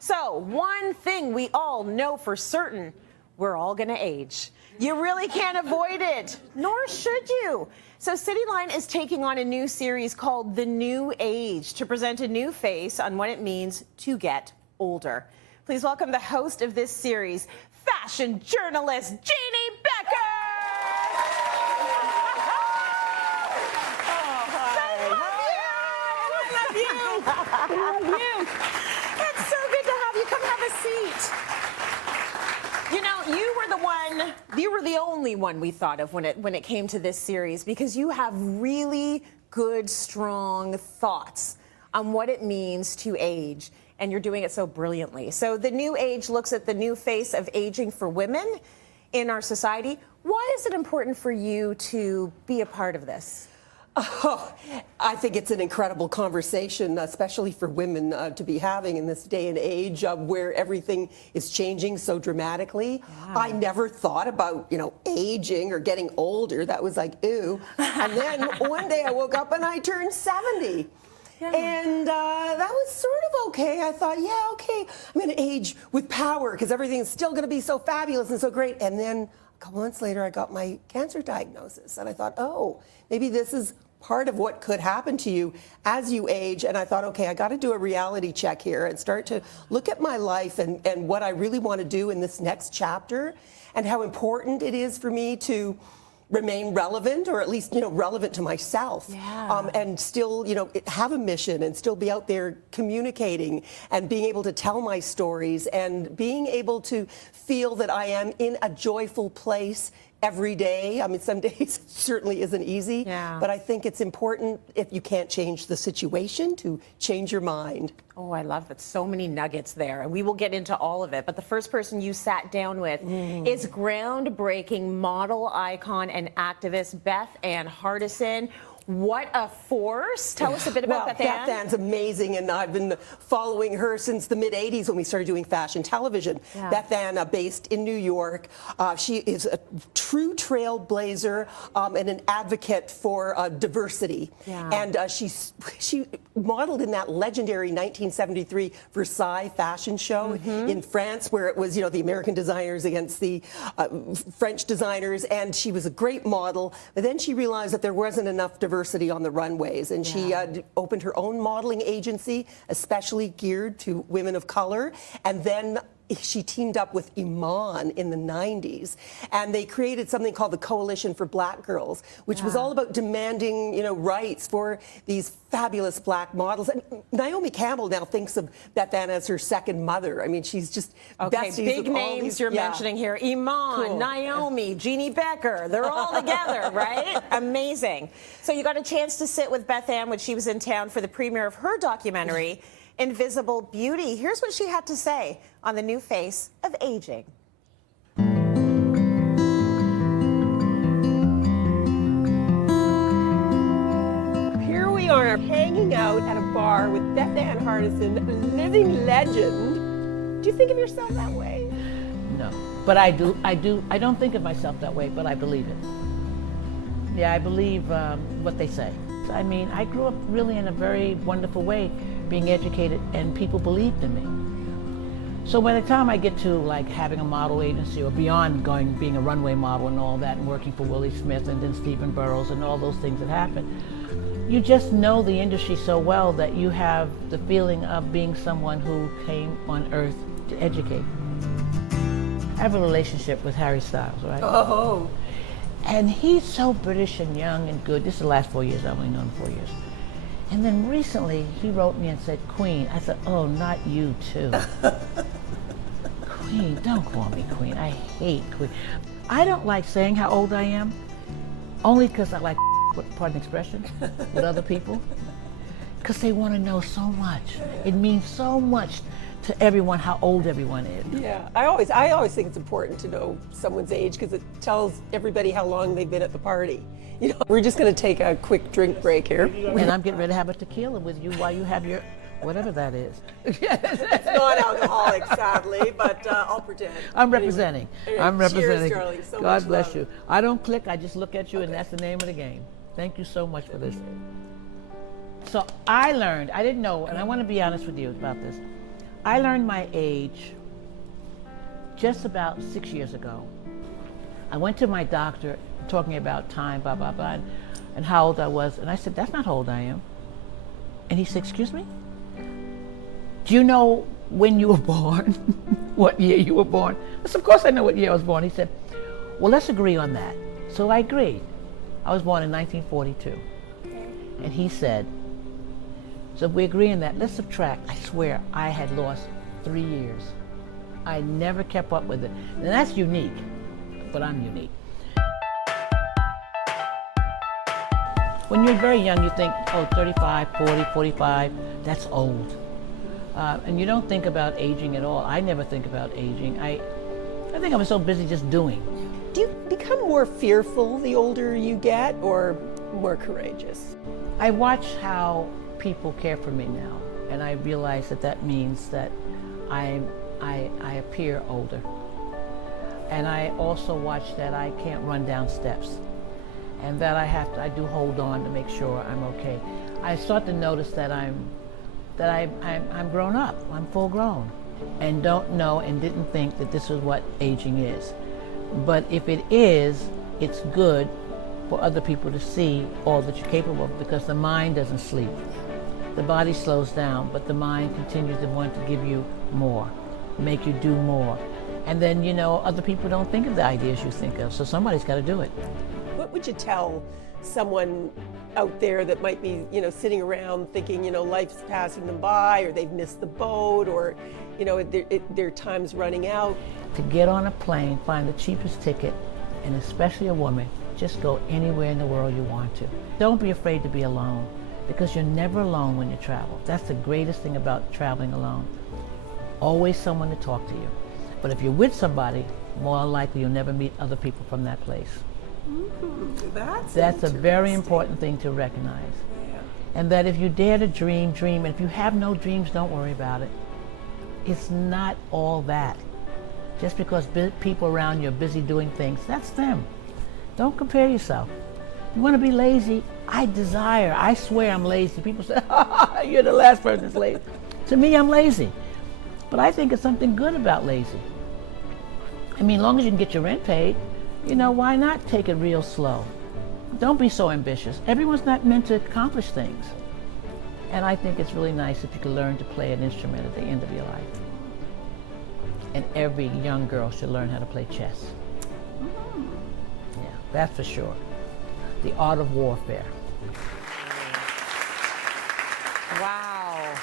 So, one thing we all know for certain, we're all gonna age. You really can't avoid it, nor should you. So Cityline is taking on a new series called The New Age to present a new face on what it means to get older. Please welcome the host of this series, fashion journalist Jeanne Beker. I love you. It's so good to have you. Come have a seat. You know, you were the only one we thought of when it came to this series, because you have really good, strong thoughts on what it means to age, and you're doing it so brilliantly. So The New Age looks at the new face of aging for women in our society. Why is it important for you to be a part of this? Oh, I think it's an incredible conversation, especially for women to be having in this day and age where everything is changing so dramatically. Yeah. I never thought about, aging or getting older. That was like, ew. And then one day I woke up and I turned 70. Yeah. And that was sort of okay. I thought, yeah, okay, I'm going to age with power because everything's still going to be so fabulous and so great. And then a couple months later, I got my cancer diagnosis. And I thought, oh, maybe this is part of what could happen to you as you age. And I thought, okay, I got to do a reality check here and start to look at my life and what I really want to do in this next chapter, and how important it is for me to remain relevant, or at least, relevant to myself. Yeah. And still, have a mission and still be out there communicating and being able to tell my stories and being able to feel that I am in a joyful place every day. I mean, some days it certainly isn't easy, but I think it's important, if you can't change the situation, to change your mind. Oh, I love that. So many nuggets there, and we will get into all of it. But the first person you sat down with is groundbreaking model icon and activist Bethann Hardison. What a force. Tell us a bit about Bethann. Bethann's amazing, and I've been following her since the mid-'80s when we started doing fashion television. Yeah. Bethann, based in New York. She is a true trailblazer and an advocate for diversity. Yeah. And she modeled in that legendary 1973 Versailles fashion show in France, where it was, the American designers against the French designers, and she was a great model. But then she realized that there wasn't enough diversity on the runways, and she opened her own modeling agency, especially geared to women of color, and then she teamed up with Iman in the 90s, and they created something called the Coalition for Black Girls, which was all about demanding, rights for these fabulous black models. And Naomi Campbell now thinks of Bethann as her second mother. I mean, she's just besties big with names all these, you're mentioning here. Iman, Naomi, Jeanne Beker, they're all together, right? Amazing. So you got a chance to sit with Bethann when she was in town for the premiere of her documentary, Invisible Beauty. Here's what she had to say on the new face of aging. Here we are hanging out at a bar with Bethann Hardison, living legend. Do you think of yourself that way? No, but I do. I don't think of myself that way, but I believe it. Yeah, I believe what they say. I mean, I grew up really in a very wonderful way, being educated, and people believed in me. So by the time I get to like having a model agency, or beyond being a runway model and all that, and working for Willie Smith and then Stephen Burrows and all those things that happened, you just know the industry so well that you have the feeling of being someone who came on earth to educate. I have a relationship with Harry Styles, right? Oh. And he's so British and young and good. This is the last 4 years. I've only known him 4 years. And then recently, he wrote me and said, Queen. I said, oh, not you too. Queen, don't call me Queen. I hate Queen. I don't like saying how old I am, only because I like, pardon the expression, with other people. Because they want to know so much. It means so much to everyone how old everyone is. Yeah, I always think it's important to know someone's age, because it tells everybody how long they've been at the party. We're just going to take a quick drink break here. And I'm getting ready to have a tequila with you while you have your, whatever that is. It's non-alcoholic, sadly, but I'll pretend. I'm representing. Anyway, I'm representing. Cheers, darling. So God much bless love. you. I don't click, I just look at you, and that's the name of the game. Thank you so much for this. So I learned, I didn't know, and I want to be honest with you about this. I learned my age just about 6 years ago. I went to my doctor talking about time, blah, blah, blah, and how old I was. And I said, that's not how old I am. And he said, excuse me? Do you know when you were born? What year you were born? I said, of course I know what year I was born. He said, well, let's agree on that. So I agreed. I was born in 1942. And he said, so if we agree on that, let's subtract. I swear, I had lost 3 years. I never kept up with it. And that's unique, but I'm unique. When you're very young, you think, oh, 35, 40, 45, that's old. And you don't think about aging at all. I never think about aging. I think I'm so busy just doing. Do you become more fearful the older you get, or more courageous? I watch how people care for me now, and I realize that that means that I appear older. And I also watch that I can't run down steps, and that I do hold on to make sure I'm okay. I start to notice that I'm grown up. I'm full grown, and don't know and didn't think that this is what aging is. But if it is, it's good for other people to see all that you're capable of, because the mind doesn't sleep. The body slows down, but the mind continues to want to give you more, make you do more. And then, you know, other people don't think of the ideas you think of, so somebody's got to do it. What would you tell someone out there that might be, you know, sitting around thinking, you know, life's passing them by, or they've missed the boat, or, you know, their time's running out? To get on a plane, find the cheapest ticket, and especially a woman, just go anywhere in the world you want to. Don't be afraid to be alone, because you're never alone when you travel. That's the greatest thing about traveling alone. Always someone to talk to you. But if you're with somebody, more likely you'll never meet other people from that place. That's a very important thing to recognize. Yeah. And that if you dare to dream, dream. And if you have no dreams, don't worry about it. It's not all that. Just because people around you are busy doing things, that's them. Don't compare yourself. You want to be lazy? I swear I'm lazy. People say, you're the last person that's lazy. To me, I'm lazy. But I think it's something good about lazy. I mean, as long as you can get your rent paid, you know, why not take it real slow? Don't be so ambitious. Everyone's not meant to accomplish things. And I think it's really nice if you can learn to play an instrument at the end of your life. And every young girl should learn how to play chess. Yeah, that's for sure. The art of warfare. Wow.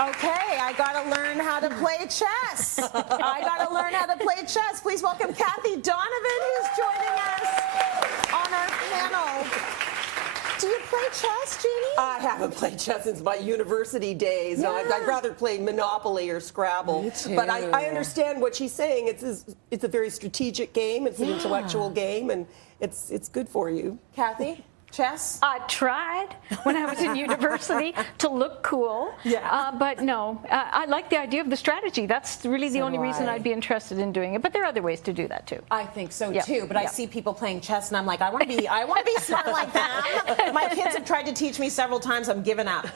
Okay, I gotta learn how to play chess. I gotta learn how to play chess. Please welcome Kathy Donovan, who's joining us on our panel. Do you play chess, Jeanne? I haven't played chess since my university days. Yeah. No, I'd rather play Monopoly or Scrabble. Me too. But I understand what she's saying. It's a very strategic game. It's an intellectual game, and it's good for you. Kathy, chess? I tried when I was in university to look cool. Yeah. But no, I like the idea of the strategy. That's really the So only do reason I. I'd be interested in doing it. But there are other ways to do that too. I think so Yeah. too, but I Yeah. see people playing chess and I'm like, I want to be smart like that. My kids have tried to teach me several times. I'm giving up.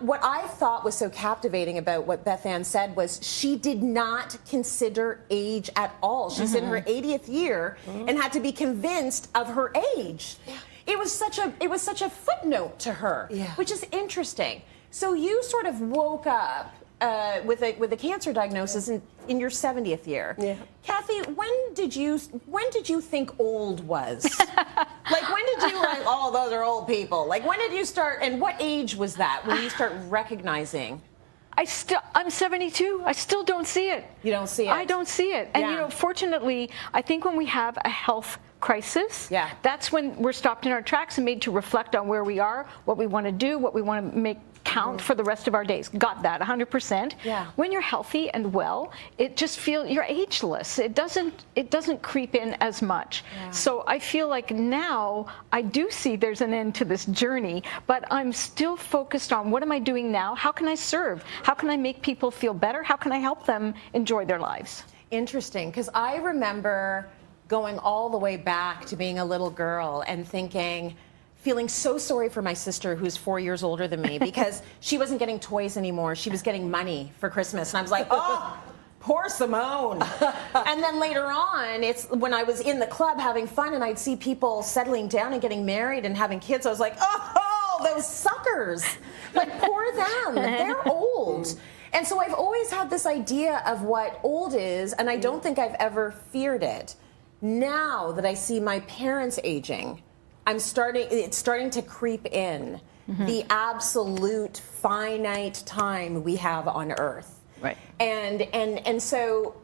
What I thought was so captivating about what Bethann said was she did not consider age at all. She's in her 80th year and had to be convinced of her age. Yeah. It was such a footnote to her, which is interesting. So you sort of woke up with a cancer diagnosis in your 70th year. Yeah. Kathy, when did you think old was? Like, when did you like, oh, those are old people? Like, when did you start, and what age was that when you start recognizing? I'm 72. I still don't see it. You don't see it? I don't see it. And Yeah. you know, fortunately, I think when we have a health crisis, that's when we're stopped in our tracks and made to reflect on where we are, what we want to do, what we want to make count for the rest of our days. Got that, 100%. Yeah. When you're healthy and well, it just feels you're ageless. It doesn't creep in as much. Yeah. So I feel like now I do see there's an end to this journey, but I'm still focused on what am I doing now? How can I serve? How can I make people feel better? How can I help them enjoy their lives? Interesting, because I remember going all the way back to being a little girl and thinking feeling so sorry for my sister, who's 4 years older than me, because she wasn't getting toys anymore. She was getting money for Christmas. And I was like, oh, poor Simone. And then later on, it's when I was in the club having fun and I'd see people settling down and getting married and having kids, I was like, oh, those suckers. Like, poor them. They're old. And so I've always had this idea of what old is, and I don't think I've ever feared it. Now that I see my parents aging, it's starting to creep in, the absolute finite time we have on Earth. Right. And so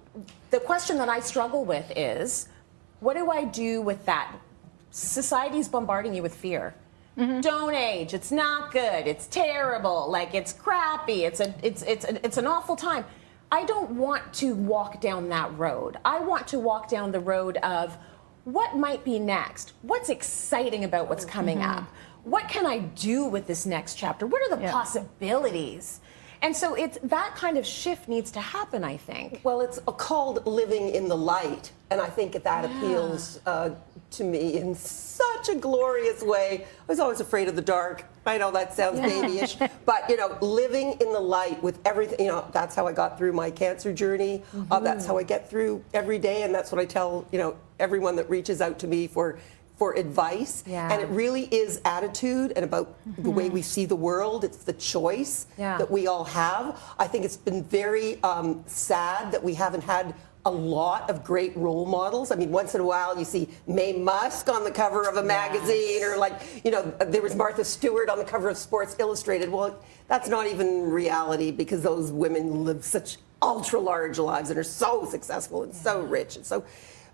the question that I struggle with is, what do I do with that? Society's bombarding you with fear. Don't age. It's not good. It's terrible. Like, it's crappy. It's an awful time. I don't want to walk down that road. I want to walk down the road of what might be next. What's exciting about what's coming up? What can I do with this next chapter? What are the possibilities? And so it's that kind of shift needs to happen, I think. Well, it's called living in the light, and I think that appeals to me in such a glorious way. I was always afraid of the dark. I know that sounds babyish, but you know, living in the light with everything. You know, that's how I got through my cancer journey. That's how I get through every day, and that's what I tell everyone that reaches out to me for advice. And it really is attitude and about the way we see the world. It's the choice that we all have. I think it's been very sad that we haven't had a lot of great role models. I mean, once in a while you see Mae Musk on the cover of a magazine, or like, there was Martha Stewart on the cover of Sports Illustrated. Well, that's not even reality, because those women live such ultra large lives and are so successful and so rich and so.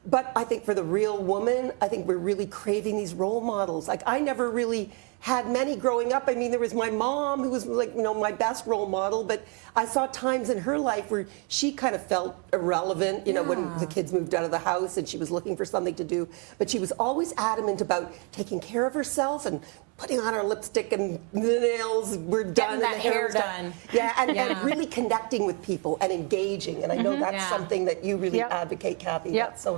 But I think for the real woman, I think we're really craving these role models. Like, I never really had many growing up. I mean, there was my mom, who was like, my best role model, but I saw times in her life where she kind of felt irrelevant, when the kids moved out of the house and she was looking for something to do. But she was always adamant about taking care of herself and putting on her lipstick and the nails were done Getting and that the hair hair's done. Yeah, and really connecting with people and engaging. And I know that's something that you really advocate, Kathy. That's so